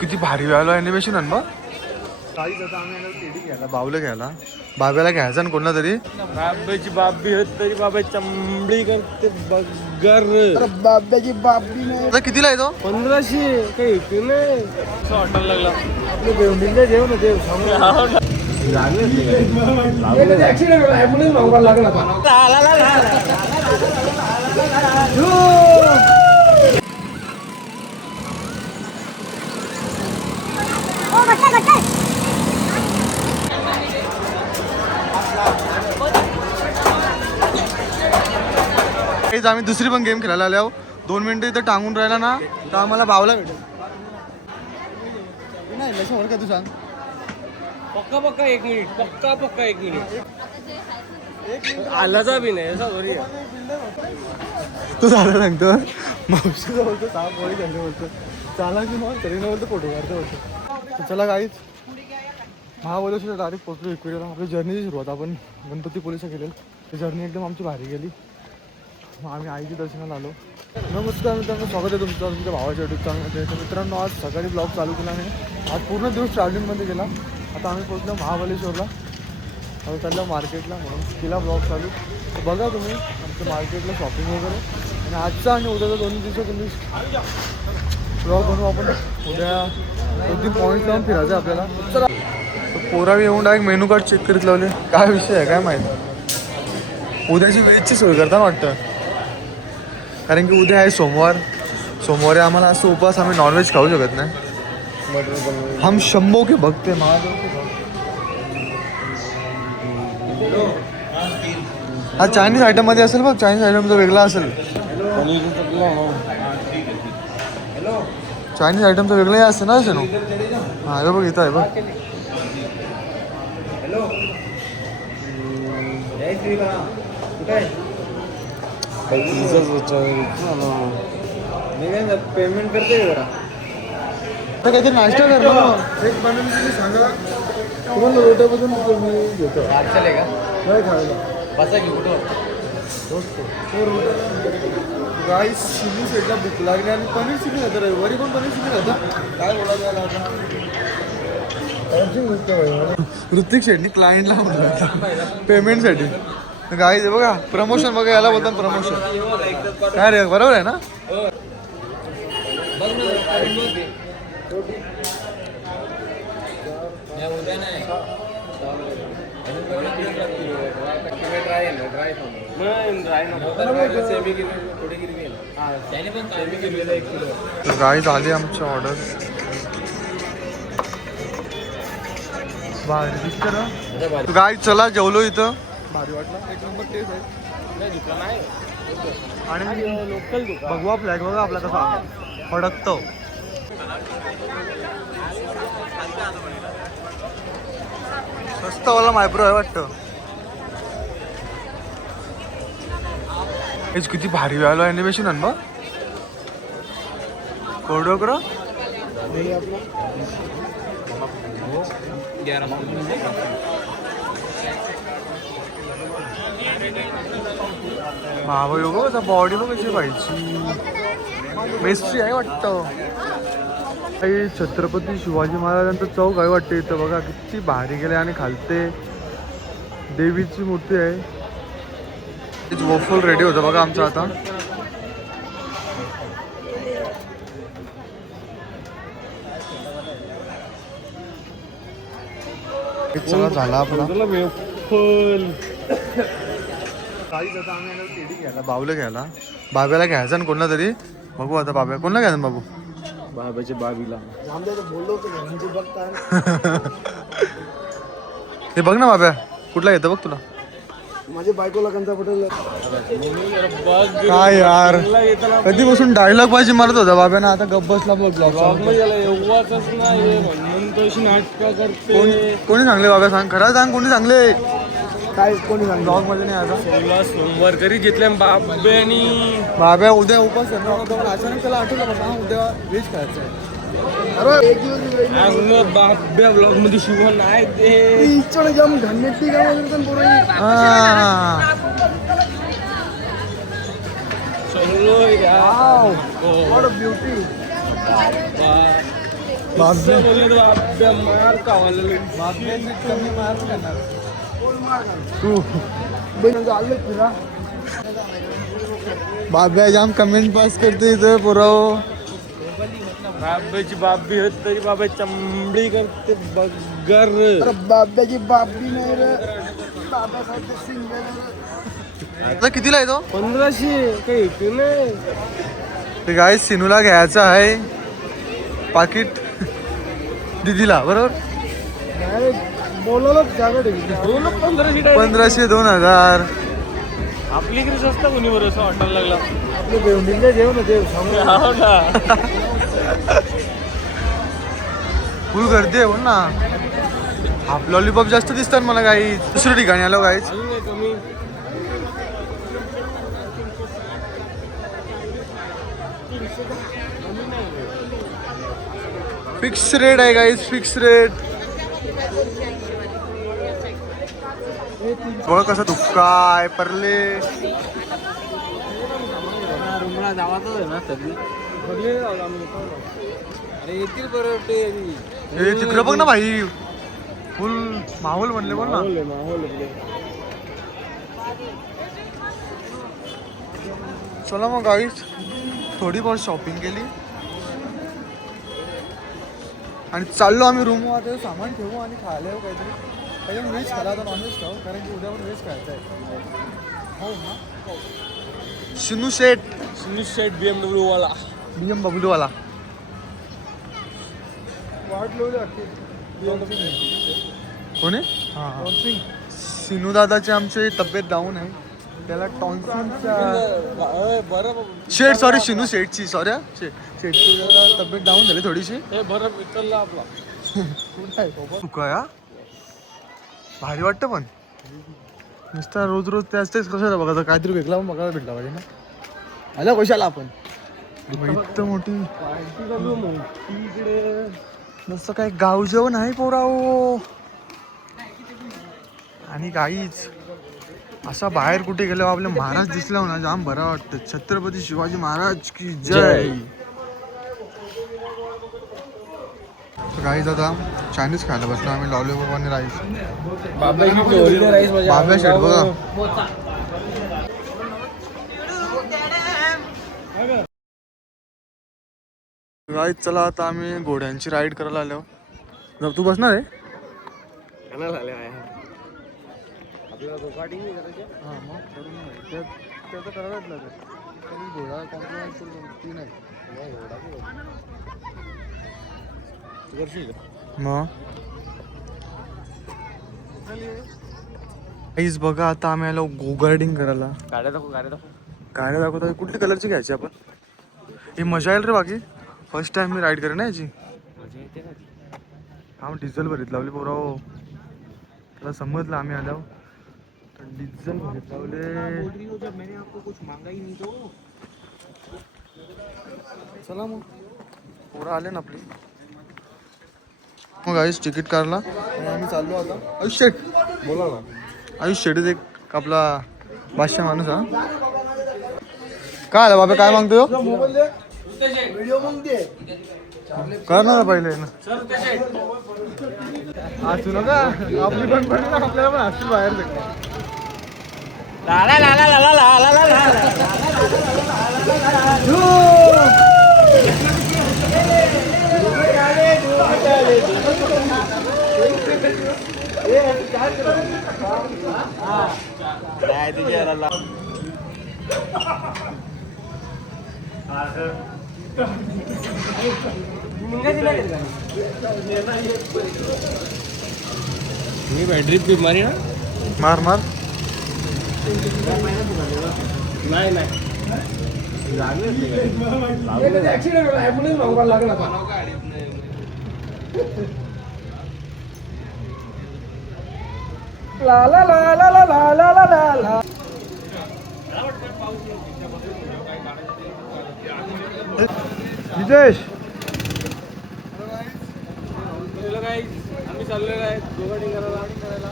किती भारी व्हायला ॲनिमेशन आहे बा. काहीच आता आम्ही टेडी घ्यायला बावलं घ्यायला बाब्याला घ्यायचं ना कोणला तरी. बाब्याची बाबी होत तरी बाबा चमडी करते बगर. बाब्याची बाबी नाही. आता कितीला येतो? 1500 काही येते नाही असं वाटायला लागला. आपलं बेवडींचे जेव ना देव आम्ही दुसरी पण गेम खेळायला आलो. 2 मिनिटं इथं टांगून राहिला ना तर आम्हाला बावला भेटेल. नाही लक्षावर का तू सांग. पक्का पक्का 1 मिनिट पक्का पक्का 1 मिनिट आलाचा बी नाही असा बरी तू झालं सांगतो मावशीचं बोलतो 6 पोळी झाले बोलतो चाला की मग तरी न बोलतो फोटो काढतो बोलतो. चला काहीच महाबळेश्वर डायरेक्ट पोहोचलो इकडे. आपली जर्नीची सुरुवात आपण गणपतीपुळेला केलेली. ती जर्नी एकदम आमची भारी गेली. मग आम्ही आईच्या दर्शनाला आलो. नमस्कार मित्रांनो, स्वागत आहे तुमचं तुमच्या भावाच्या युट्यूब चॅनलमध्ये. तर मित्रांनो आज सकाळी ब्लॉग चालू केला नाही. आज पूर्ण दिवस ट्रॅव्हलिंगमध्ये गेला. आता आम्ही पोहोचलो महाबळेश्वरला. आता चाललं मार्केटला म्हणून केला ब्लॉग चालू. तर बघा तुम्ही आमचं मार्केटला शॉपिंग वगैरे. आणि आजचा आणि उद्याचा 2 दिवसात तुम्ही ब्लॉग बनवू आपण. उद्या 2-3 पॉईंट लावून फिरायचं आहे आपल्याला. चला पोरावी येऊन डायरेक्ट मेनू कार्ड चेक करीत लावले. काय विषय आहे काय माहीत. उद्याची वेजची सोय करताना वाटतं. कारण की उद्या आहे सोमवार. सोमवारी आम्हाला असं उपवास आम्ही नॉनव्हेज खाऊ शकत नाही. हम शंभो के भक्त आहे महादेव के भक्त. हा चायनीज आयटम मध्ये असेल बघ. चायनीज आयटमचा वेगळा असेल. चायनीज आयटमचा वेगळाही असते ना असे. हा हे बघ इथं आहे बघ. पेमेंट करते जरा काहीतरी नाश्ता कर ना. एक बनवून सांगा तुम्हाला रोट्यापासून मी घेतो. चालेल का नाही खायला बसा की कुठं राईस चिली साईडला भूक लागली आणि पनीर चिली खातं. रविवारी पण पनीर चिली खातं. काय बोलायचं याला आता. ऋतिक शेट्टी क्लायंटला म्हणलं पेमेंटसाठी. काय ते बघा प्रमोशन बघा याला बोलतात प्रमोशन. काय रे बरोबर आहे ना. गाई झाली आमची ऑर्डर. भारी दिसतं ना. गाई चला जेवलो इथं. भारी वाटलं. एक नंबर टेस्ट आहे. आणि लोकल भगवा फ्लॅग बघा आपला कसा फडकतो. स्वस्तवाला मायप्रो आहे वाटतं. हेच किती भारी व्हायला ॲनिमेशन आहे बा. कोरडो करा मावा योग कसा बॉडी बघ कशी पाहिजे. मेस्ट्री आहे वाटतं. काही छत्रपती शिवाजी महाराजांचं चौक आहे वाटतं इथं. बघा किती भारी गेले. आणि खालते देवीची मूर्ती आहे. वॉफल रेडी होतं बघा आमचं आता. चला झाला आपला काहीच. आता आम्ही टेडी घ्यायला बावलं घ्यायला बाब्याला घ्यायचं ना कोणला तरी. बघू आता बाब्या कोणला घ्यायचं बाबू. बाबाच्या बाबीला बोललो ते बघ ना बाब्या कुठला येतं बघ तुला. माझ्या बायकोला कंचा पटेल. काय यार कधीपासून डायलॉग बाजी मारत होता बाब्याना. आता गप्प बसला बघ. कोणी सांगले बाबा सांग खरं सांग. कोणी सांगले काय कोणी सांग ब्लॉग मध्ये नाही आता. सोमवार घरी घेतल्या बाब्यानी. बाब्या उद्या उपास अचानक त्याला आठवलं का उद्या व्हेज खायचं आहे. बाब्या ब्लॉग मध्ये शिवण नाही ते जाम घाणेटी गावाकडे चलो ब्युटी. बापरे. बोलले तो आपल्या मार कावाले कमी मार्क करणार कोण मार खाणार? तू. बहिण आले फिरा. बाब्या जाम कमेंट पास करते इथं पुराव. बाबाची बाबी होत तरी बाबा चमडी करते बगर. अरे बाब्याची बाबी नाही रे. बाबासारखे सिंगल. आता कितीला आहे तो? 1500 काही येते नाही. ते काय सिनूला घ्यायचं आहे पाकिट दिदीला बरोबर. बोलायलाच जागा ठेवली. 1500 1500 2000. आपली इकडे स्वस्त कोणी बरं असं वाटायला लागला. आपले बेवडींचे जेवण होते सांगू. हो ना. फुल गर्दी आहे बोल ना. हाफ लॉलीपॉप जास्त दिसतात मला काही. दुसऱ्या ठिकाणी आलो काहीच. अजून काय कमी. फिक्स रेट आहे गाईज, फिक्स रेट. बघ कसं दुःखाय परले. रुमला जावाच आहे ना सगळी. अरे येतील बरं ते. हे तिकडं बघ ना भाई, फुल माहोल म्हणले बोल ना. चला मग गाईज थोडी बहुत शॉपिंग केली आणि चाललो आम्ही रूम मध्ये. सामान ठेवू आणि खायला येऊ काहीतरी. काही व्हेज खायला आता नॉनव्हेज खाऊ, कारण की उद्या पण व्हेज खायचं आहे. हो ना. शिनू शेट BMW वाला. बीएम बबलूवाला. वाट लावली कोणी? हां सिनू दादाची आमची तब्येत डाऊन आहे. त्याला टॉन्सिलचा बरं शेट, सॉरी शिनू शेटची, सॉरी शेटची तब्येत डाऊन झाली थोडीशी. हे बरं विचारला आपला. तुका भारी वाटतं पण नुसता रोज रोज त्याच तेच कशाला बघायचं. काहीतरी वेगळा पण बघायला भेटला पाहिजे ना. आला कशाला आपण इतकं मोठी नुसतं काय गाव जेवण आहे पोराओ. आणि काहीच असा बाहेर कुठे गेलो आपले महाराज दिसला ना जाम बरं वाटतं. छत्रपती शिवाजी महाराज की जय. गाईज आता चायनीज खायला बसलो आम्ही. लॉलीपॉप आणि राईस. बाब्या शेट बघा. गाईज चला आता आम्ही घोड्यांची राईड करायला आलो. जर तू बसणार आहे? आपल्याला गोकाठी हां मग करून त्याचं करायलाच लागेल. कारण घोडा कॉम्प्रोमाइज ती नाही मग. काहीच बघा आता आम्ही आलो गोगार्डिंग करायला. गाड्या दाखव. गाड्या दाखवता. कुठली कलरची घ्यायची आपण? ही मजा येईल रे. बाकी फर्स्ट टाइम मी राईड करेन ना याची. हा डिझेल भरीत लावली पोराव. त्याला समजलं आम्ही आलो डिझेल भरीत लावले. चला मग पोरं आले ना आपली. मग आयुष तिकीट काढला आणि आम्ही चाललो आता. आयुष शेट बोला ना. आयुष शेट एक आपला बादशाह माणूस. हा काय आलं बाबा, काय मागतो व्हिडिओ मग दे. करणार पहिले ना. हसू नका, आपली पण पडली ना आपल्याला पण हसू बाहेर शकतो. मी बॅटरी बिमारी ना. मार मार. नाही ऍम्ब्युलन्स मागवायला लागला. ला ला ला ला ला ला ला ला ला. विजेश आम्ही चाललेलो आहे गोगाडी करायला.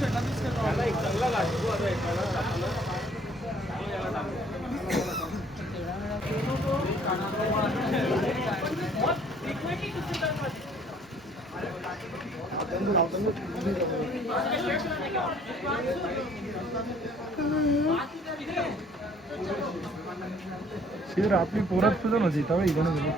शिर आपली पोरात सुद्धा नव्हती तेव्हा इकडे गेलो.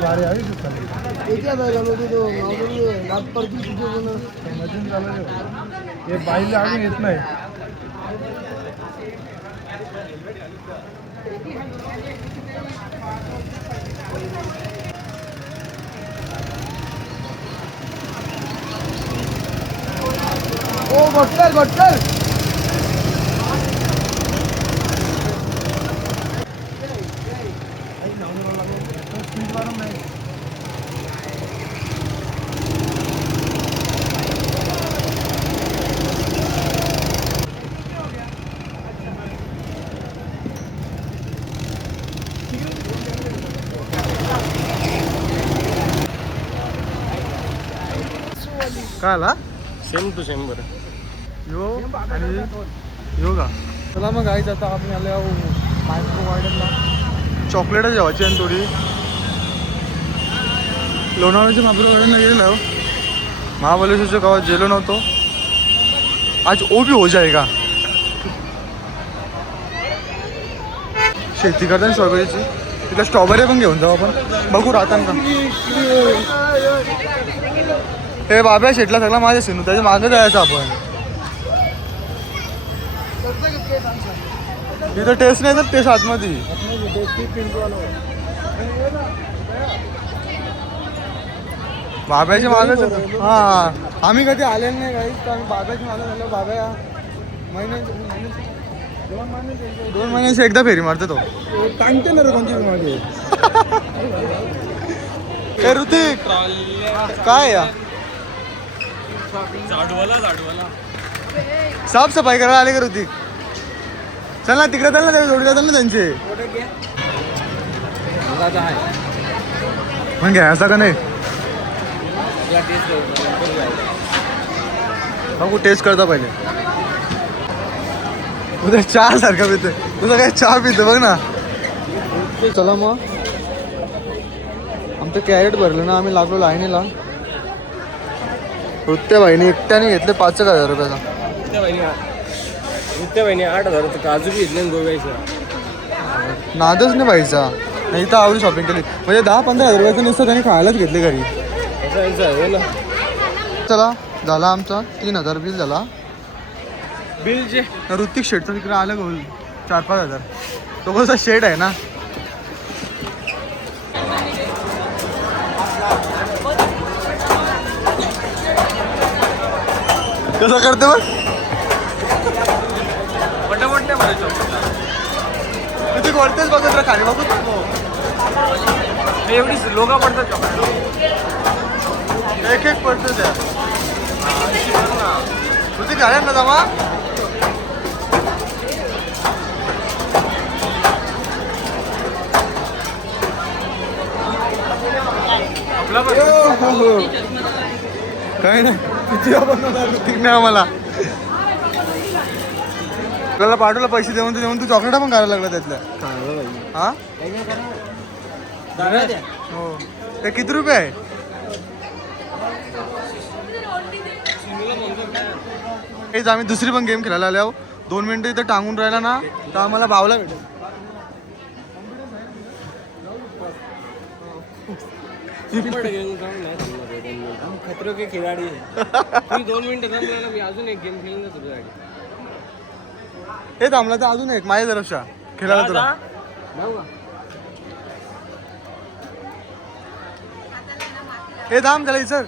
बारे आहे हे बाईला अजून येत नाही. ओ घोटल घोटल काय आला सेम टू सेम बरं. यो आणि यो का. चला मग गाईच आता आम्ही आले आहो मायक्रो गार्डनला. चॉकलेट जेवायची आणि थोडी लोणावळ्याच्या मायक्रो गार्डनला गेलेलो आहो. महाबलेश्वरच्या गावात गेलो नव्हतो. आज ओ भी हो जाएगा. शेती करताना स्ट्रॉबेरीची तिथं स्ट्रॉबेरी पण घेऊन जाऊ आपण. बघू राहताना का. हे बाब्या शेटला सगळा माझ्या सिनू त्याच्या मागे जायचं आपण. तिथं टेस्ट नाही तर टेस्ट आतमध्ये. बाब्याच्या मागेच हा. आम्ही कधी आलेलो नाही काही तर आम्ही बाब्याच्या मागे झालो. बाब्या दोन महिन्याची एकदा फेरी मारतो तो. टांगते ना रे कोणती मागे. हे ऋतिक काय या झाडूवाला साफसफाई करायला आले का ऋतिक. चल ना तिकडे चल ना त्या जोडी जातात ना त्यांचे. पण घ्यायचा का नाही बघू. टेस्ट करता पहिले. उद्या चहा सारखा पिते. तुझा काय चहा पितो बघ ना. चला मग आमचं कॅरेट भरलं ना. आम्ही लागलो लाईनीला. भाईने एकट्याने घेतले 5,000 रुपयाचा. त्या बहिणी 8,000 काजू बी घेतले गोव्याचं. नादच नाही पाहिजा. नाही तर आवडी शॉपिंग केली म्हणजे 10-15 हजार रुपयाचं नुसतं त्यांनी खायलाच घेतले घरी. चला झाला आमचा 3,000 बिल झाला. बिल जे ऋतिक शेटचं तिकडे आलं गोल 4-5 हजार. तो कसा शेड आहे ना. कसं करते बघ. ऋतिक वरतेच बघत रा खाली बघू. एवढी लोक पडतात. एक पडतं त्या. ऋतिक झाल्या ना जमा. काय नाही किती ऋतिक नाही आम्हाला. आपल्याला पाठवलं पैसे देऊन तू चॉकलेट पण करायला लागला त्यातल्या. हा हो. ते किती रुपये आहे. हेच आम्ही दुसरी पण गेम खेळायला आले आहो. 2 मिनिटं इथं टांगून राहिला ना तर आम्हाला बावला भेटेल. खतरो के खिलाडी तुम्ही 2 मिनिटं थांबला मी अजून एक गेम खेळून जातो तुझ्यासाठी. हे थांबला तर अजून एक माझ्या तरफच्या खेळायला तुला. हे थांब त्याला सर.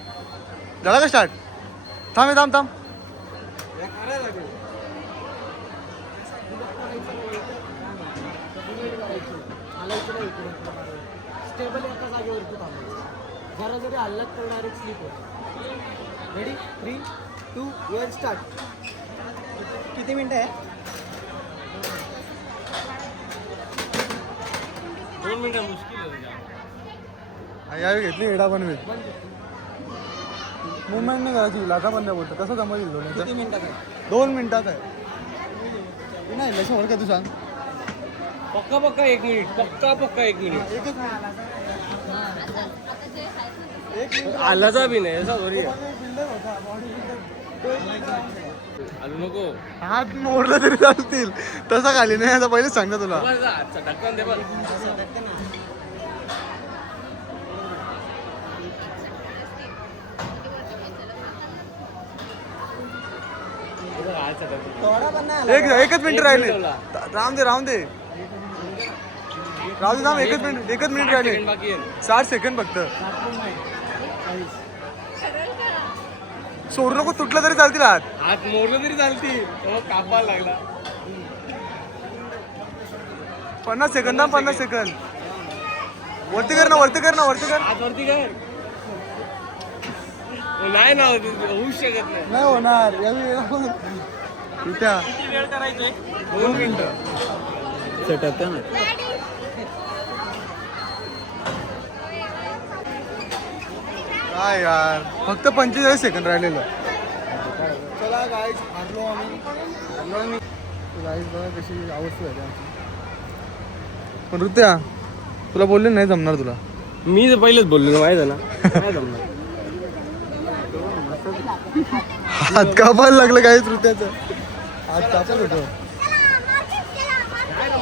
झाला का स्टार्ट? थांब थांब थांब. स्टेबल एका जागेवरती थांबायचं. जरा जरी हल्लात तर डायरेक्ट स्लिप होतो. Ready 3, 2, 1 start. किती मिनिटं आहे? 2 मिनिटं मुश्किल आहे. यावेळी घेतली हेडा बनवेल. मुवमेंट नाही करायची, लाथा पण नाही बोलतो. कसं जमा येईल किती मिनिटात आहे? 2 मिनिटात आहे. नाही लक्षात ओळख तू सांग. पक्का 1 मिनिट. पक्का 1 मिनिट. आलाचा बी नाही असा बरी आलू नको. हात मोडला तरी चालतील, तसा खाली नाही. आता पहिलेच सांगता तुला. ढक्कन दे बघ. थोडा पण नाही एकच मिनिट राहिले. राहून दे राहू दे थांब. एकच मिनिट राहिले. बाकी आहे. 60 सेकंड फक्त. सोडू नको, तुटलं तरी चालतील हात. हात मोडलं तरी चालती. कापायला लागला. 50 सेकंद. 50 सेकंद. वरती कर ना. हात वरती कर. नाही ना होऊ शकत नाही. नाही होणार किती वेळ करायचोय? 2 मिनिटं. सेटअप ना. काय यार, फक्त 45 सेकंड राहिलेलं. चला गाईज, हारलो आम्ही. गाईज बघा कशी अवस्था झाली आमची. पण ऋत्या, तुला बोलले नाही जमणार तुला. मी तर पहिलेच बोललो माहिती आहे ना. काय जमणार. हात कापायला लागलं काहीच ऋत्याचं. हात कापत होतं.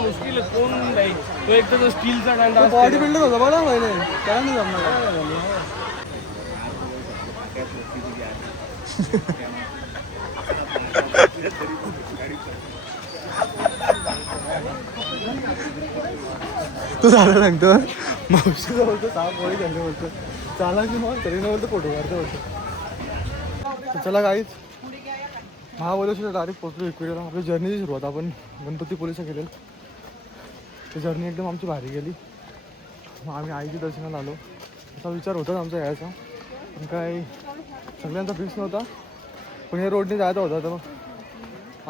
मुश्किल आहे. कोण नाही. तो एक तर स्टीलचा दांडा बॉडी बिल्डर होता बघा पहिले. त्याला नाही जमणार. तू झालं सांगतो मावशीला बोलतो 6 पोळी झाले बोलतो. चाला की मग तरी न बोलतो फोटो काढतो बोलतो. चला काहीच महाबळेश्वर डायरेक्ट पोहोचलो इकडे. आपली जर्नीची सुरुवात आपण गणपतीपुळेच्या केलेली. ती जर्नी एकदम आमची भारी गेली. मग आम्ही आईच्या दर्शनाला आलो. असा विचार होताच आमचा यायचा, पण काय सगळ्यांचा फिक्स नव्हता. पण या रोडने जायचा होता तर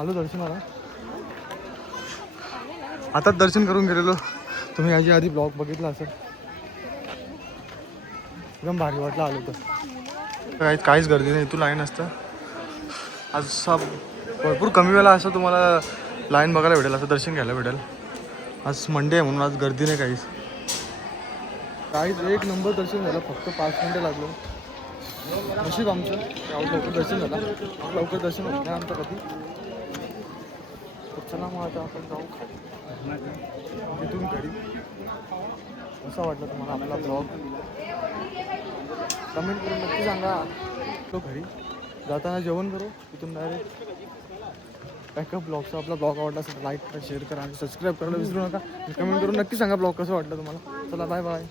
आलो दर्शनाला. आताच दर्शन करून गेलेलो. तुम्ही याची आधी ब्लॉग बघितला असेल. एकदम भारी वाटलं आलो तर. काहीच गर्दी नाही. तू लाईन असतं आज भरपूर कमी वेळा असं तुम्हाला लाईन बघायला भेटेल, असं दर्शन घ्यायला भेटेल. आज मंडे आहे म्हणून आज गर्दी नाही काहीच. एक नंबर दर्शन झालं. फक्त 5 मिनिटं लागलो. नशीब आमचं लवकर दर्शन झालं. लवकर दर्शन होत नाही आमचं कधी. चला मग आता आपण जाऊ तिथून घरी. कसा वाटलं तुम्हाला आपला ब्लॉग कमेंट करून नक्की सांगा. तो घरी जाताना जेवण करू. तिथून डायरेक्ट बॅकअप ब्लॉगचा. आपला ब्लॉग आवडला असेल लाईक करा, शेअर करा आणि सबस्क्राईब करायला विसरू नका. कमेंट करून नक्की सांगा ब्लॉग कसं वाटलं तुम्हाला. चला बाय बाय.